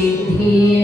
He.